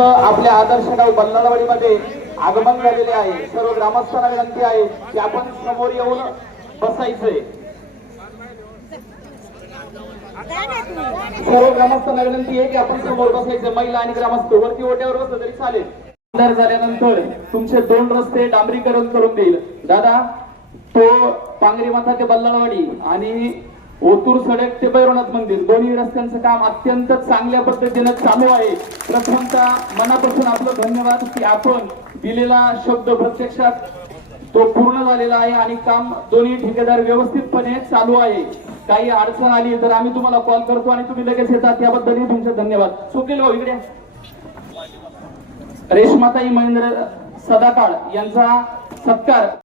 आपल्या आदर्श गाव बल्लाळवाडीमध्ये आगमन झालेले आहे. सर्व ग्रामस्थांना विनंती आहे की आपण समोर येऊन बसायचंय सर्व ग्रामस्थांना विनंती आहे की आपण समोर बसायचं. महिला आणि ग्रामस्थ वरती ओट्यावर बसलं तरी चालेल. आमदार झाल्यानंतर तुमचे दोन रस्ते डांबरीकरण करून देईल. दादा तो पांगरी माथा ते बल्लाळवाडी आणि ओतूर सडक ते भैरवनाथ मंदिर. दोन्ही रस्त्यांचं काम अत्यंत चांगल्या पद्धतीनं चालू आहे. प्रथमतः मनापासून आपलं धन्यवाद की आपण दिलेला शब्द प्रत्यक्षात तो पूर्ण झालेला आहे आणि काम दोन्ही ठेकेदार व्यवस्थितपणे चालू आहे. काही अडचण आली तर आम्ही तुम्हाला कॉल करतो आणि तुम्ही लगेच येतात. त्याबद्दलही तुमचे धन्यवाद. सुकेल भाऊ इकडे रेशमाताई महेंद्र सदाकाळ यांचा सत्कार.